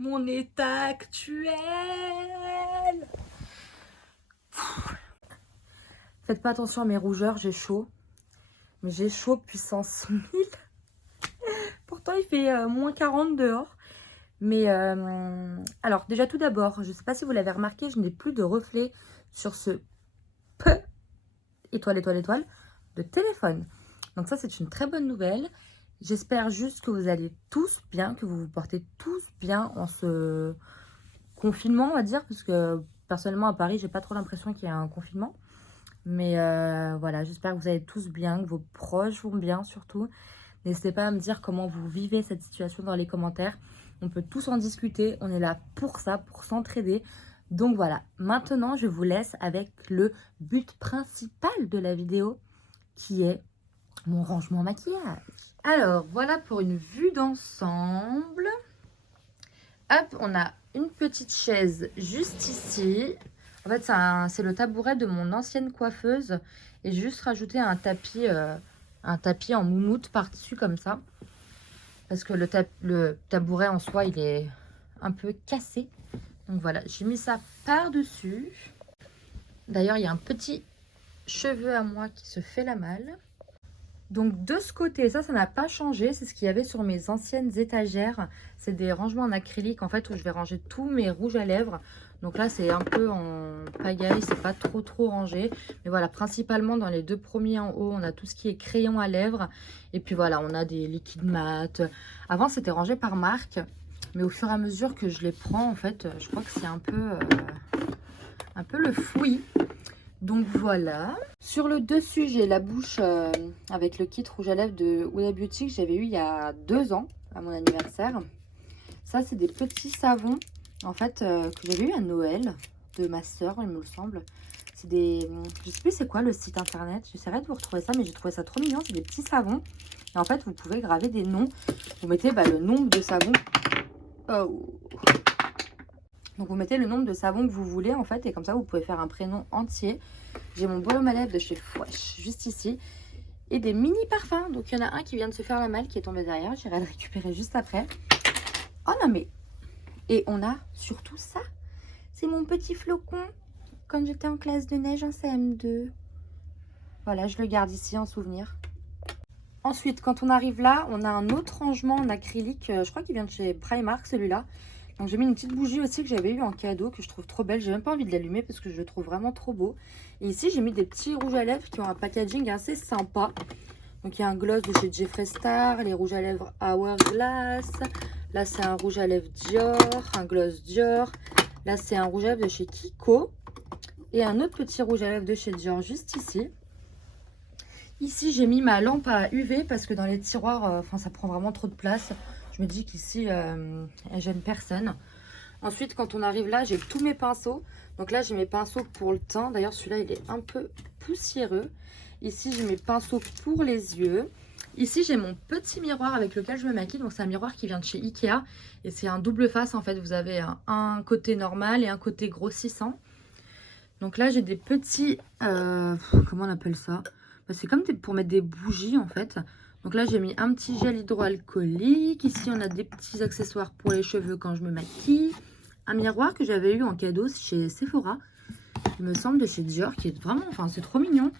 mon état actuel. Faites pas attention à mes rougeurs, j'ai chaud. Mais j'ai chaud puissance 1000. Pourtant, il fait moins 40 dehors. Mais alors, déjà tout d'abord, je ne sais pas si vous l'avez remarqué, je n'ai plus de reflet sur ce étoile de téléphone. Donc ça, c'est une très bonne nouvelle. J'espère juste que vous allez tous bien, que vous vous portez tous bien en ce confinement, on va dire, parce que personnellement, à Paris, j'ai pas trop l'impression qu'il y a un confinement. Mais voilà, j'espère que vous allez tous bien, que vos proches vont bien surtout. N'hésitez pas à me dire comment vous vivez cette situation dans les commentaires. On peut tous en discuter, on est là pour ça, pour s'entraider. Donc voilà, maintenant je vous laisse avec le but principal de la vidéo qui est mon rangement maquillage. Alors voilà pour une vue d'ensemble. Hop, on a une petite chaise juste ici. En fait, c'est le tabouret de mon ancienne coiffeuse. Et j'ai juste rajouté un tapis en moumoute par-dessus comme ça. Parce que le tabouret en soi, il est un peu cassé. Donc voilà, j'ai mis ça par-dessus. D'ailleurs, il y a un petit cheveu à moi qui se fait la malle. Donc de ce côté, ça n'a pas changé. C'est ce qu'il y avait sur mes anciennes étagères. C'est des rangements en acrylique en fait où je vais ranger tous mes rouges à lèvres. Donc là, c'est un peu en pagaille, c'est pas trop rangé. Mais voilà, principalement dans les deux premiers en haut, on a tout ce qui est crayon à lèvres. Et puis voilà, on a des liquides mat. Avant, c'était rangé par marque. Mais au fur et à mesure que je les prends, en fait, je crois que c'est un peu le fouillis. Donc voilà. Sur le dessus, j'ai la bouche avec le kit rouge à lèvres de Huda Beauty que j'avais eu il y a 2 ans à mon anniversaire. Ça, c'est des petits savons en fait que j'avais eu à Noël de ma soeur, il me semble. C'est des... Je sais plus c'est quoi le site internet. J'essaierai de vous retrouver ça, mais j'ai trouvé ça trop mignon. C'est des petits savons. Et en fait, vous pouvez graver des noms. Vous mettez le nombre de savons. Oh. Donc vous mettez le nombre de savons que vous voulez en fait. Et comme ça, vous pouvez faire un prénom entier. J'ai mon baume à lèvres de chez Fwesh, juste ici. Et des mini parfums. Donc il y en a un qui vient de se faire la malle qui est tombé derrière. J'irai le récupérer juste après. Oh non mais... Et on a surtout ça. C'est mon petit flocon. Quand j'étais en classe de neige en CM2. Voilà, je le garde ici en souvenir. Ensuite, quand on arrive là, on a un autre rangement en acrylique. Je crois qu'il vient de chez Primark celui-là. Donc j'ai mis une petite bougie aussi que j'avais eu en cadeau, que je trouve trop belle. J'ai même pas envie de l'allumer parce que je le trouve vraiment trop beau. Et ici j'ai mis des petits rouges à lèvres qui ont un packaging assez sympa. Donc il y a un gloss de chez Jeffree Star, les rouges à lèvres Hourglass. Là c'est un rouge à lèvres Dior, un gloss Dior. Là c'est un rouge à lèvres de chez Kiko. Et un autre petit rouge à lèvres de chez Dior juste ici. Ici j'ai mis ma lampe à UV parce que dans les tiroirs, ça prend vraiment trop de place. Je me dis qu'ici, elle gêne personne. Ensuite, quand on arrive là, j'ai tous mes pinceaux. Donc là, j'ai mes pinceaux pour le teint. D'ailleurs, celui-là, il est un peu poussiéreux. Ici, j'ai mes pinceaux pour les yeux. Ici, j'ai mon petit miroir avec lequel je me maquille. Donc, c'est un miroir qui vient de chez Ikea. Et c'est un double face, en fait. Vous avez un côté normal et un côté grossissant. Donc là, j'ai des petits... comment on appelle ça? C'est comme pour mettre des bougies, en fait. Donc là, j'ai mis un petit gel hydroalcoolique. Ici, on a des petits accessoires pour les cheveux quand je me maquille. Un miroir que j'avais eu en cadeau chez Sephora. Il me semble de chez Dior, qui est vraiment... Enfin, c'est trop mignon.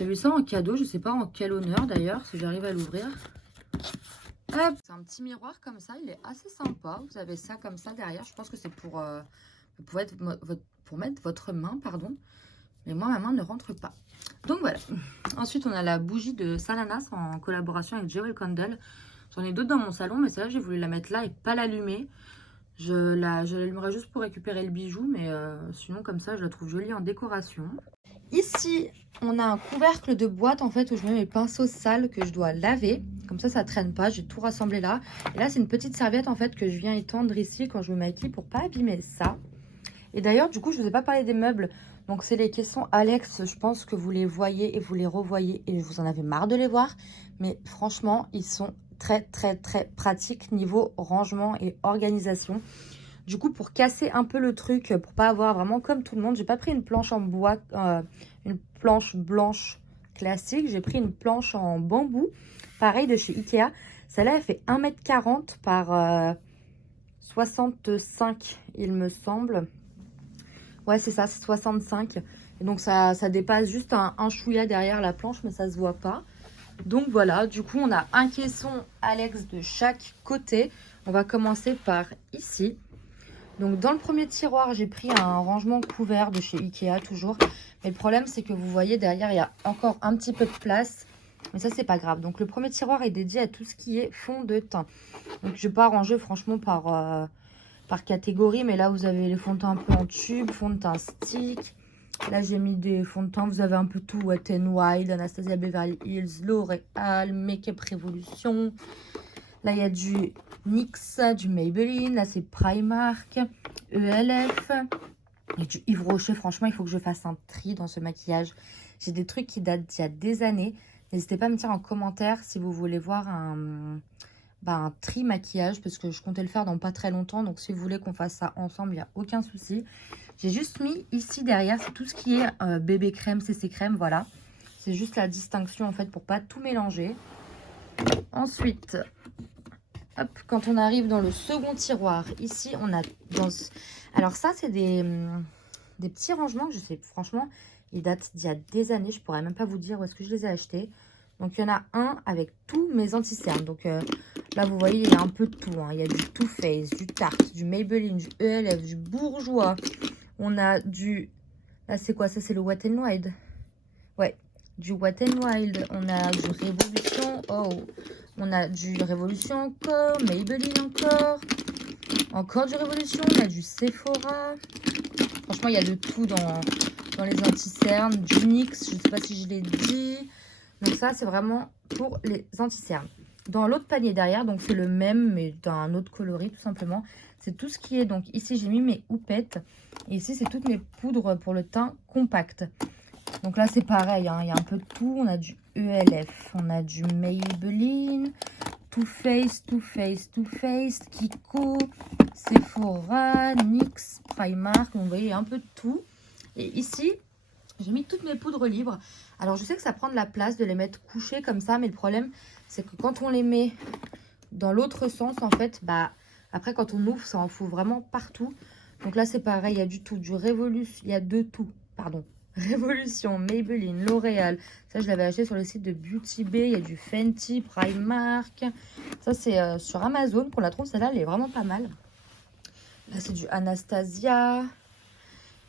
J'ai eu ça en cadeau. Je ne sais pas en quel honneur, d'ailleurs, si j'arrive à l'ouvrir. Hop, c'est un petit miroir comme ça. Il est assez sympa. Vous avez ça comme ça derrière. Je pense que c'est pour mettre votre main, pardon. Mais moi, ma main ne rentre pas. Donc voilà. Ensuite, on a la bougie de Salanas en collaboration avec Jewel Candle. J'en ai d'autres dans mon salon, mais celle-là, j'ai voulu la mettre là et pas l'allumer. Je l'allumerai juste pour récupérer le bijou, mais sinon, comme ça, je la trouve jolie en décoration. Ici, on a un couvercle de boîte, en fait, où je mets mes pinceaux sales que je dois laver. Comme ça traîne pas. J'ai tout rassemblé là. Et là, c'est une petite serviette, en fait, que je viens étendre ici quand je me maquille pour pas abîmer ça. Et d'ailleurs, du coup, je ne vous ai pas parlé des meubles. Donc, c'est les caissons Alex. Je pense que vous les voyez et vous les revoyez. Et vous en avez marre de les voir. Mais franchement, ils sont très pratiques niveau rangement et organisation. Du coup, pour casser un peu le truc, pour pas avoir vraiment comme tout le monde, j'ai pas pris une planche en bois, une planche blanche classique. J'ai pris une planche en bambou. Pareil de chez Ikea. Celle-là, elle fait 1,40 m par... 65, il me semble. Ouais, c'est ça, c'est 65. Et donc, ça dépasse juste un chouïa derrière la planche, mais ça se voit pas. Donc, voilà. Du coup, on a un caisson Alex de chaque côté. On va commencer par ici. Donc, dans le premier tiroir, j'ai pris un rangement couvert de chez Ikea, toujours. Mais le problème, c'est que vous voyez, derrière, il y a encore un petit peu de place. Mais ça, c'est pas grave. Donc, le premier tiroir est dédié à tout ce qui est fond de teint. Donc, je vais pas ranger, franchement, par catégorie. Mais là, vous avez les fonds de teint un peu en tube, fond de teint stick. Là, j'ai mis des fonds de teint. Vous avez un peu tout. Wet n Wild, Anastasia Beverly Hills, L'Oréal, Makeup Revolution. Là, il y a du NYX, du Maybelline. Là, c'est Primark, ELF. Et du Yves Rocher. Franchement, il faut que je fasse un tri dans ce maquillage. J'ai des trucs qui datent d'il y a des années. N'hésitez pas à me dire en commentaire si vous voulez voir un tri maquillage. Parce que je comptais le faire dans pas très longtemps. Donc, si vous voulez qu'on fasse ça ensemble, il n'y a aucun souci. J'ai juste mis ici derrière, c'est tout ce qui est bébé crème, CC crème. Voilà. C'est juste la distinction en fait pour pas tout mélanger. Ensuite... Hop, quand on arrive dans le second tiroir, ici, on a... Alors ça, c'est des petits rangements que je sais, franchement, ils datent d'il y a des années. Je pourrais même pas vous dire où est-ce que je les ai achetés. Donc, il y en a un avec tous mes anti-cernes. Donc, là, vous voyez, il y a un peu de tout. Hein. Il y a du Too Faced, du Tarte, du Maybelline, du ELF, du Bourjois. On a du... Là, c'est quoi? Ça, c'est le Wet n Wild. Ouais, du Wet n Wild. On a du Révolution. Oh, on a du Révolution encore, Maybelline encore. Encore du Révolution, on a du Sephora. Franchement, il y a de tout dans les anti-cernes. Du NYX, je ne sais pas si je l'ai dit. Donc ça, c'est vraiment pour les anti-cernes. Dans l'autre panier derrière, donc c'est le même, mais d'un autre coloris tout simplement. C'est tout ce qui est, donc ici j'ai mis mes houpettes. Et ici, c'est toutes mes poudres pour le teint compact. Donc là, c'est pareil, hein, il y a un peu de tout. On a du ELF, on a du Maybelline, Too Faced, Too Faced, Too Faced, Kiko, Sephora, NYX, Primark. Donc, vous voyez, il y a un peu de tout. Et ici, j'ai mis toutes mes poudres libres. Alors, je sais que ça prend de la place de les mettre couchées comme ça. Mais le problème, c'est que quand on les met dans l'autre sens, en fait, après, quand on ouvre, ça en fout vraiment partout. Donc là, c'est pareil, il y a du tout, du Révolution, il y a de tout, pardon. Révolution, Maybelline, L'Oréal. Ça, je l'avais acheté sur le site de Beauty Bay. Il y a du Fenty, Primark. Ça, c'est sur Amazon qu'on la trouve. Celle-là, elle est vraiment pas mal. Là, c'est du Anastasia.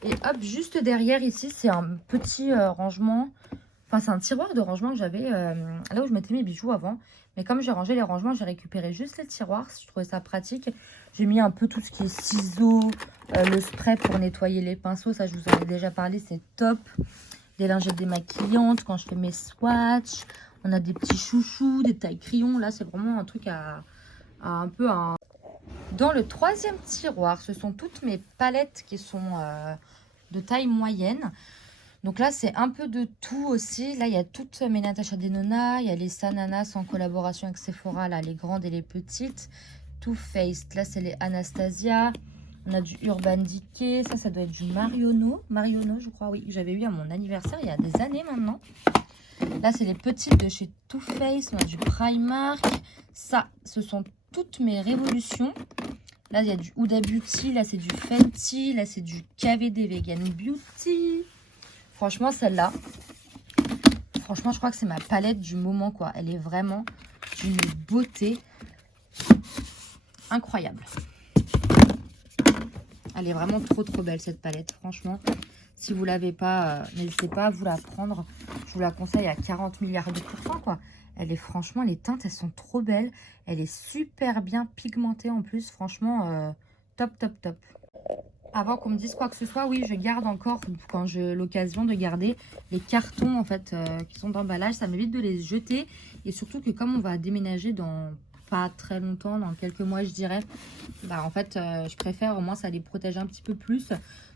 Et hop, juste derrière ici, c'est un petit rangement. Enfin, c'est un tiroir de rangement que j'avais là où je mettais mes bijoux avant. Mais comme j'ai rangé les rangements, j'ai récupéré juste les tiroirs. Je trouvais ça pratique. J'ai mis un peu tout ce qui est ciseaux, le spray pour nettoyer les pinceaux. Ça, je vous en ai déjà parlé, c'est top. Des lingettes démaquillantes quand je fais mes swatchs. On a des petits chouchous, des tailles crayons. Là, c'est vraiment un truc un peu... Dans le troisième tiroir, ce sont toutes mes palettes qui sont de taille moyenne. Donc là, c'est un peu de tout aussi. Là, il y a toutes mes Natasha Denona. Il y a les Sananas en collaboration avec Sephora, là, les grandes et les petites. Too Faced, là, c'est les Anastasia. On a du Urban Decay. Ça doit être du Marionneau. Marionneau, je crois, oui, que j'avais eu à mon anniversaire il y a des années maintenant. Là, c'est les petites de chez Too Faced. On a du Primark. Ça, ce sont toutes mes Révolutions. Là, il y a du Huda Beauty. Là, c'est du Fenty. Là, c'est du KVD Vegan Beauty. Franchement, celle-là, franchement, je crois que c'est ma palette du moment, quoi. Elle est vraiment d'une beauté incroyable. Elle est vraiment trop, trop belle, cette palette. Franchement, si vous ne l'avez pas, n'hésitez pas à vous la prendre. Je vous la conseille à 40 milliards de %, quoi. Elle est franchement, les teintes, elles sont trop belles. Elle est super bien pigmentée en plus. Franchement, top, top, top. Avant qu'on me dise quoi que ce soit, oui, je garde encore, quand j'ai l'occasion de garder les cartons en fait qui sont d'emballage. Ça m'évite de les jeter. Et surtout que comme on va déménager dans pas très longtemps, dans quelques mois je dirais, en fait je préfère, au moins ça les protège un petit peu plus.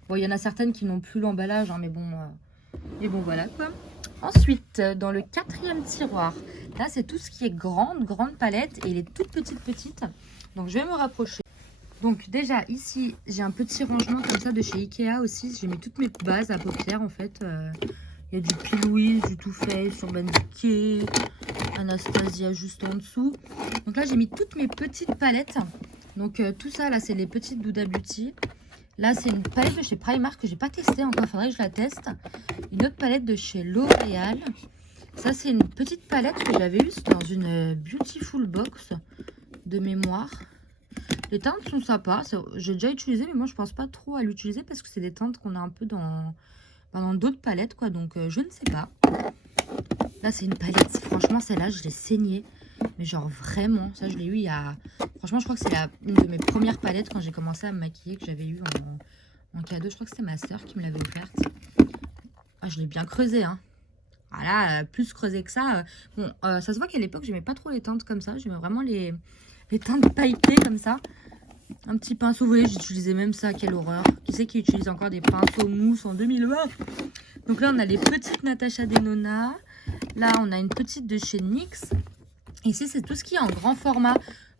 Bon, il y en a certaines qui n'ont plus l'emballage, hein, mais bon voilà quoi. Ensuite, dans le quatrième tiroir, là c'est tout ce qui est grande palette et les toutes petites. Donc je vais me rapprocher. Donc déjà ici j'ai un petit rangement comme ça de chez Ikea aussi. J'ai mis toutes mes bases à paupières en fait. Il y a du P. Louise, du Too Faced, Urban Decay, Anastasia juste en dessous. Donc là j'ai mis toutes mes petites palettes. Donc tout ça là, c'est les petites Douda Beauty. Là, c'est une palette de chez Primark que j'ai pas testée encore, faudrait que je la teste. Une autre palette de chez L'Oréal. Ça, c'est une petite palette que j'avais eue dans une Beautiful Box de mémoire. Les teintes sont sympas. J'ai déjà utilisé, mais moi, je pense pas trop à l'utiliser parce que c'est des teintes qu'on a un peu dans d'autres palettes, quoi. Donc, je ne sais pas. Là, c'est une palette. Franchement, celle-là, je l'ai saignée. Mais genre, vraiment, ça, je l'ai eu il y a... Franchement, je crois que c'est une de mes premières palettes quand j'ai commencé à me maquiller que j'avais eu en cadeau. Je crois que c'était ma soeur qui me l'avait offerte. Ah, je l'ai bien creusée, hein. Voilà, plus creusé que ça. Bon, ça se voit qu'à l'époque, j'aimais pas trop les teintes comme ça. J'aimais vraiment les teintes pailletées comme ça. Un petit pinceau, vous voyez, j'utilisais même ça. Quelle horreur. Qui c'est qui utilise encore des pinceaux mousse en 2020? Donc là, on a les petites Natasha Denona. Là, on a une petite de chez NYX. Ici, c'est tout ce qui est en grand format.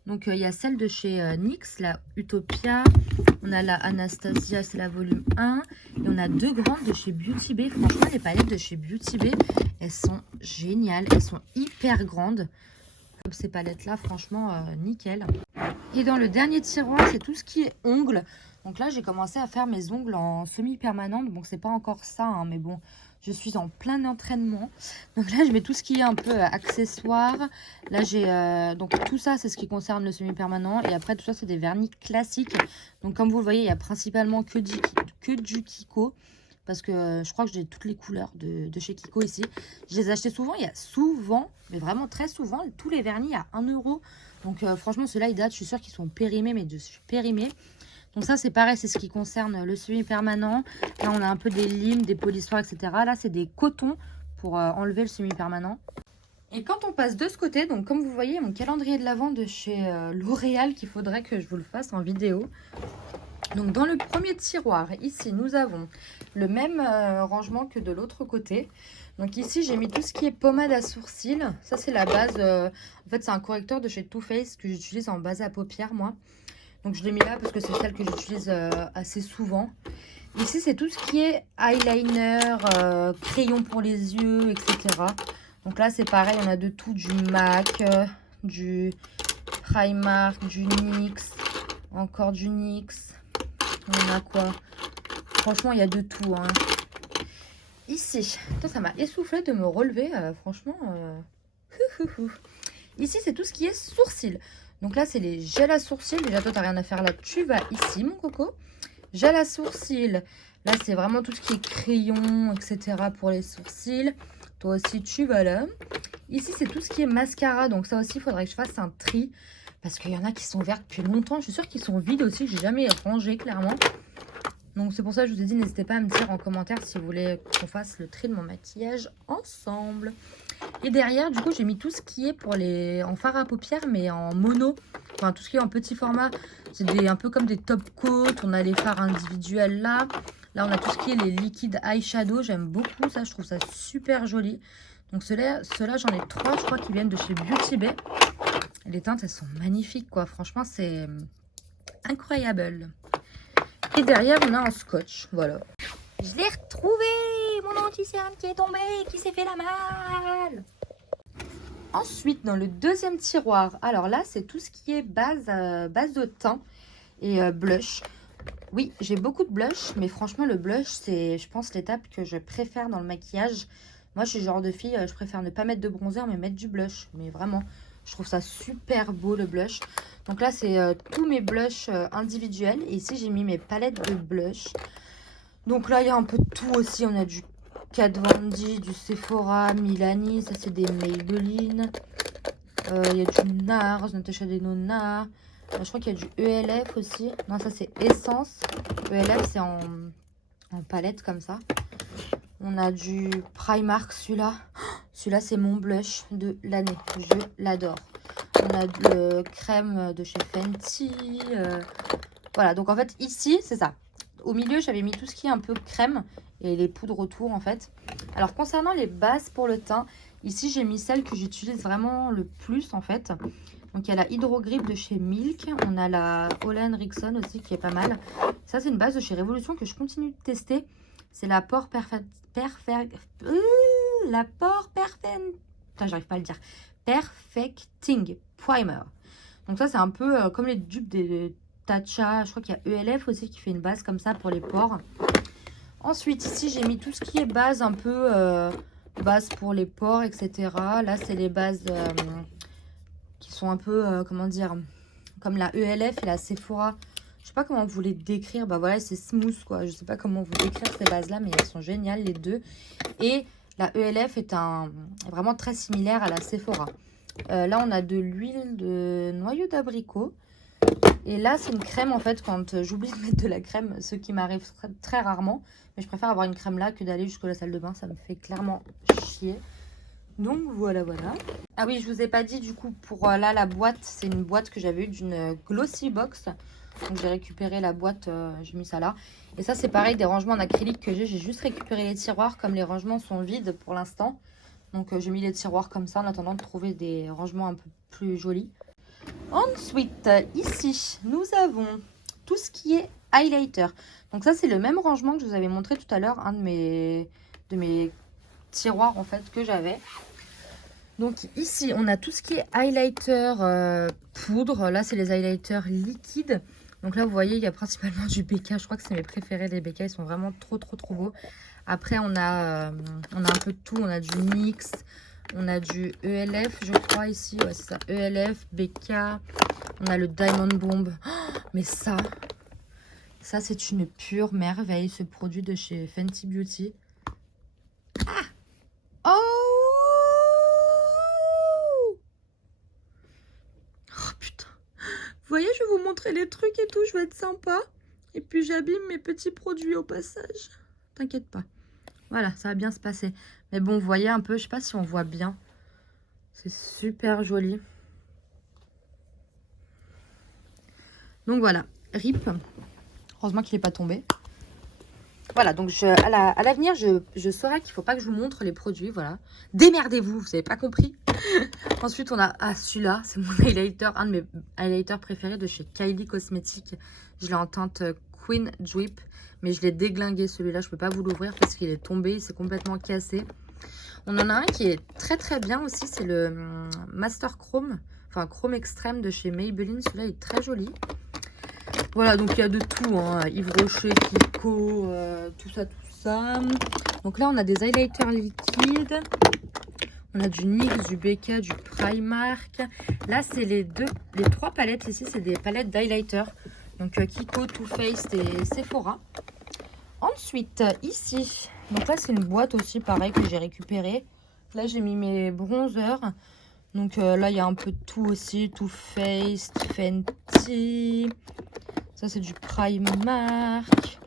Donc, il y a celle de chez NYX, la Utopia. On a la Anastasia, c'est la volume 1. Et on a deux grandes de chez Beauty Bay. Franchement, les palettes de chez Beauty Bay, elles sont géniales. Elles sont hyper grandes. Comme ces palettes-là, franchement, nickel. Et dans le dernier tiroir, c'est tout ce qui est ongles. Donc là, j'ai commencé à faire mes ongles en semi-permanente. Bon, c'est pas encore ça, hein, mais bon, je suis en plein entraînement. Donc là, je mets tout ce qui est un peu accessoires. Là, j'ai... donc tout ça, c'est ce qui concerne le semi-permanent. Et après, tout ça, c'est des vernis classiques. Donc comme vous le voyez, il y a principalement que du Kiko. Parce que je crois que j'ai toutes les couleurs de chez Kiko ici. Je les ai achetés souvent. Il y a souvent, mais vraiment très souvent, tous les vernis à 1 €. Donc franchement, ceux-là, ils datent. Je suis sûre qu'ils sont périmés, mais de périmés. Donc ça, c'est pareil, c'est ce qui concerne le semi-permanent. Là, on a un peu des limes, des polissoirs, etc. Là, c'est des cotons pour enlever le semi-permanent. Et quand on passe de ce côté, donc comme vous voyez, mon calendrier de l'Avent de chez L'Oréal, qu'il faudrait que je vous le fasse en vidéo. Donc dans le premier tiroir, ici, nous avons le même rangement que de l'autre côté. Donc ici, j'ai mis tout ce qui est pommade à sourcils. Ça, c'est la base. En fait, c'est un correcteur de chez Too Faced que j'utilise en base à paupières, moi. Donc je l'ai mis là parce que c'est celle que j'utilise assez souvent. Ici, c'est tout ce qui est eyeliner, crayon pour les yeux, etc. Donc là, c'est pareil, on a de tout, du MAC, du Primark, du NYX, encore du NYX. On a quoi? Franchement, il y a de tout, hein. Ici, ça m'a essoufflé de me relever, franchement. Ici, c'est tout ce qui est sourcils. Donc là, c'est les gels à sourcils. Déjà, toi, t'as rien à faire là. Tu vas ici, mon coco. Gel à sourcils. Là, c'est vraiment tout ce qui est crayon, etc. pour les sourcils. Toi aussi, tu vas là. Ici, c'est tout ce qui est mascara. Donc ça aussi, il faudrait que je fasse un tri. Parce qu'il y en a qui sont verts depuis longtemps. Je suis sûre qu'ils sont vides aussi. J'ai jamais rangé, clairement. Donc c'est pour ça que je vous ai dit, n'hésitez pas à me dire en commentaire si vous voulez qu'on fasse le tri de mon maquillage ensemble. Et derrière, du coup, j'ai mis tout ce qui est pour les en fard à paupières, mais en mono. Enfin, tout ce qui est en petit format. C'est un peu comme des top coats. On a les fards individuels là. Là, on a tout ce qui est les liquides eyeshadow. J'aime beaucoup ça. Je trouve ça super joli. Donc ceux-là, j'en ai 3, je crois, qui viennent de chez Beauty Bay. Et les teintes, elles sont magnifiques, quoi. Franchement, c'est incroyable. Et derrière, on a un scotch. Voilà. Je l'ai retrouvé, mon anti-cerne qui est tombé, qui s'est fait la malle. Ensuite, dans le deuxième tiroir, alors là, c'est tout ce qui est base de teint et blush. Oui, j'ai beaucoup de blush, mais franchement, le blush, c'est, je pense, l'étape que je préfère dans le maquillage. Moi, je suis le genre de fille, je préfère ne pas mettre de bronzer, mais mettre du blush. Mais vraiment, je trouve ça super beau, le blush. Donc là, c'est tous mes blushs individuels. Et ici, j'ai mis mes palettes de blush. Donc là, il y a un peu de tout aussi. On a du Kat Von D, du Sephora, Milani. Ça, c'est des Maybelline. Il y a du NARS, Natasha Denona. Je crois qu'il y a du ELF aussi. Non, ça, c'est Essence. ELF, c'est en palette comme ça. On a du Primark, celui-là. Celui-là, c'est mon blush de l'année. Je l'adore. On a le crème de chez Fenty. Voilà, donc en fait, ici, c'est ça. Au milieu, j'avais mis tout ce qui est un peu crème et les poudres autour, en fait. Alors, concernant les bases pour le teint, ici, j'ai mis celle que j'utilise vraiment le plus, en fait. Donc, il y a la Hydro Grip de chez Milk. On a la Ole Henriksen aussi, qui est pas mal. Ça, c'est une base de chez Révolution que je continue de tester. C'est la Pore Perfect... Putain, j'arrive pas à le dire. Perfecting Primer. Donc ça, c'est un peu comme les dupes des Tatcha. Je crois qu'il y a ELF aussi qui fait une base comme ça pour les pores. Ensuite, ici, j'ai mis tout ce qui est base un peu base pour les pores, etc. Là, c'est les bases qui sont un peu, comment dire, comme la ELF et la Sephora. Je sais pas comment vous les décrire. Bah voilà, c'est smooth, quoi. Je sais pas comment vous décrire ces bases-là, mais elles sont géniales, les deux. Et la ELF est vraiment très similaire à la Sephora. Là, on a de l'huile de noyau d'abricot. Et là, c'est une crème, en fait, quand j'oublie de mettre de la crème, ce qui m'arrive très rarement. Mais je préfère avoir une crème là que d'aller jusqu'à la salle de bain. Ça me fait clairement chier. Donc, voilà, voilà. Ah oui, je vous ai pas dit, du coup, pour là, la boîte, c'est une boîte que j'avais eue d'une Glossy Box. Donc, j'ai récupéré la boîte, j'ai mis ça là. Et ça, c'est pareil, des rangements en acrylique que j'ai. J'ai juste récupéré les tiroirs, comme les rangements sont vides pour l'instant. Donc, j'ai mis les tiroirs comme ça en attendant de trouver des rangements un peu plus jolis. Ensuite, ici, nous avons tout ce qui est highlighter. Donc ça, c'est le même rangement que je vous avais montré tout à l'heure, un de mes tiroirs, en fait, que j'avais. Donc ici, on a tout ce qui est highlighter poudre. Là, c'est les highlighters liquides. Donc là, vous voyez, il y a principalement du BK. Je crois que c'est mes préférés, les BK. Ils sont vraiment trop beaux. Après, on a un peu de tout. On a du NYX. On a du ELF, je crois, ici. Ouais, c'est ça. ELF, BK. On a le Diamond Bomb. Oh, mais ça c'est une pure merveille, ce produit de chez Fenty Beauty. Ah! Oh! Oh, putain. Vous voyez, je vais vous montrer les trucs et tout. Je vais être sympa. Et puis, j'abîme mes petits produits au passage. T'inquiète pas. Voilà, ça va bien se passer. Mais bon, vous voyez un peu, je sais pas si on voit bien. C'est super joli. Donc voilà, RIP. Heureusement qu'il n'est pas tombé. Voilà, donc à l'avenir, je saurai qu'il ne faut pas que je vous montre les produits. Voilà. Démerdez-vous, vous n'avez pas compris. Ensuite, on a celui-là, c'est mon highlighter, un de mes highlighters préférés de chez Kylie Cosmetics. Je l'ai en teinte Queen Drip, mais je l'ai déglingué celui-là. Je ne peux pas vous l'ouvrir parce qu'il est tombé, il s'est complètement cassé. On en a un qui est très bien aussi, c'est le Master Chrome, enfin Chrome Extrême de chez Maybelline. Celui-là est très joli. Voilà, donc il y a de tout, hein. Yves Rocher, Kiko, tout ça. Donc là, on a des highlighters liquides. On a du NYX, du BK, du Primark. Là, c'est les trois palettes ici, c'est des palettes d'highlighter. Donc Kiko, Too Faced et Sephora. Ensuite, ici, donc là, c'est une boîte aussi, pareil, que j'ai récupérée. Là, j'ai mis mes bronzers. Donc là, il y a un peu de tout aussi. Too Faced, Fenty. Ça, c'est du Primark.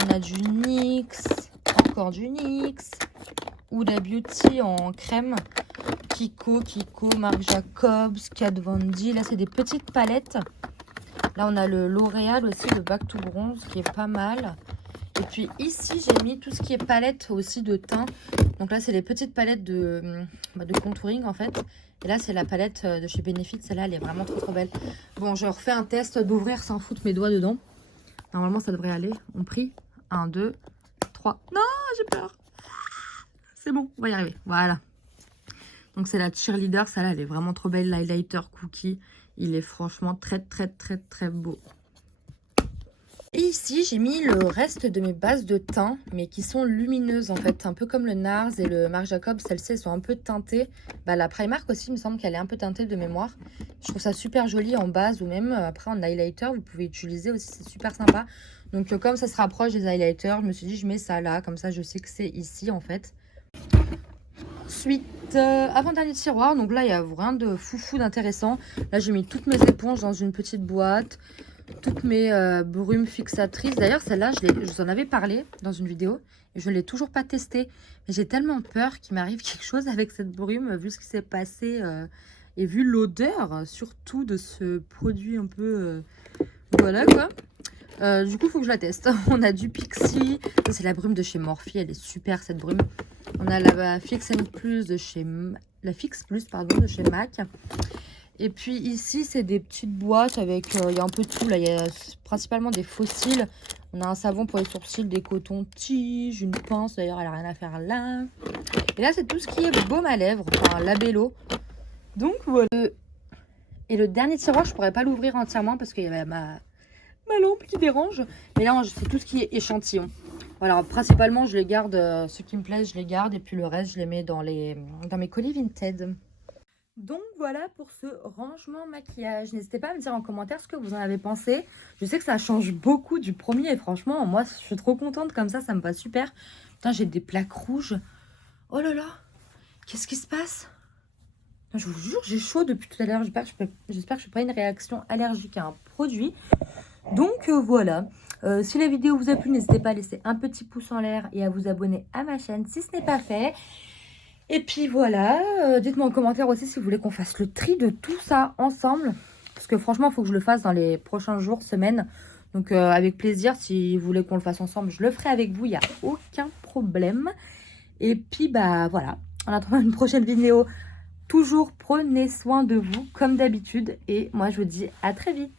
On a du NYX. Encore du NYX. Huda Beauty en crème. Kiko, Marc Jacobs, Kat Von D. Là, c'est des petites palettes. Là, on a le L'Oréal aussi, le Back to Bronze, qui est pas mal. Et puis ici, j'ai mis tout ce qui est palette aussi de teint. Donc là, c'est les petites palettes de contouring, en fait. Et là, c'est la palette de chez Benefit. Celle-là, elle est vraiment trop belle. Bon, je refais un test d'ouvrir sans foutre mes doigts dedans. Normalement, ça devrait aller. On prie. 1, 2, 3. Non, j'ai peur. C'est bon, on va y arriver. Voilà. Donc, c'est la Cheerleader. Celle-là, elle est vraiment trop belle. L'highlighter cookie. Il est franchement très beau. Et ici, j'ai mis le reste de mes bases de teint, mais qui sont lumineuses en fait. Un peu comme le NARS et le Marc Jacobs, celles-ci, elles sont un peu teintées. La Primark aussi, il me semble qu'elle est un peu teintée de mémoire. Je trouve ça super joli en base ou même après en highlighter, vous pouvez utiliser aussi, c'est super sympa. Donc comme ça se rapproche des highlighters, je me suis dit je mets ça là, comme ça je sais que c'est ici en fait. Ensuite, avant-dernier tiroir, donc là il n'y a rien de foufou d'intéressant. Là j'ai mis toutes mes éponges dans une petite boîte. Toutes mes brumes fixatrices. D'ailleurs, celle-là, je vous en avais parlé dans une vidéo. Et je ne l'ai toujours pas testée. Mais j'ai tellement peur qu'il m'arrive quelque chose avec cette brume, vu ce qui s'est passé. Et vu l'odeur, surtout, de ce produit un peu... voilà, quoi. Du coup, il faut que je la teste. On a du Pixie. C'est la brume de chez Morphe. Elle est super, cette brume. On a la Fix Plus de chez... La Fix Plus, pardon, de chez MAC. Et puis ici, c'est des petites boîtes avec, il y a un peu de tout. Là, il y a principalement des fossiles. On a un savon pour les sourcils, des cotons-tiges, une pince. D'ailleurs, elle n'a rien à faire là. Et là, c'est tout ce qui est baume à lèvres, enfin labello. Donc voilà. Et le dernier tiroir, je pourrais pas l'ouvrir entièrement parce qu'il y avait ma lampe qui dérange. Mais là, c'est tout ce qui est échantillon. Voilà, principalement, je les garde, ceux qui me plaisent, je les garde. Et puis le reste, je les mets dans mes colis Vinted. Donc voilà pour ce rangement maquillage. N'hésitez pas à me dire en commentaire ce que vous en avez pensé. Je sais que ça change beaucoup du premier et franchement, moi, je suis trop contente comme ça me va super. Putain, j'ai des plaques rouges. Oh là là, qu'est-ce qui se passe? Je vous jure, j'ai chaud depuis tout à l'heure. J'espère que je ne fais pas une réaction allergique à un produit. Donc voilà. Si la vidéo vous a plu, n'hésitez pas à laisser un petit pouce en l'air et à vous abonner à ma chaîne si ce n'est pas fait. Et puis voilà, dites-moi en commentaire aussi si vous voulez qu'on fasse le tri de tout ça ensemble. Parce que franchement, il faut que je le fasse dans les prochains jours, semaines. Donc avec plaisir, si vous voulez qu'on le fasse ensemble, je le ferai avec vous, il n'y a aucun problème. Et puis bah voilà, en attendant une prochaine vidéo, toujours prenez soin de vous comme d'habitude. Et moi je vous dis à très vite.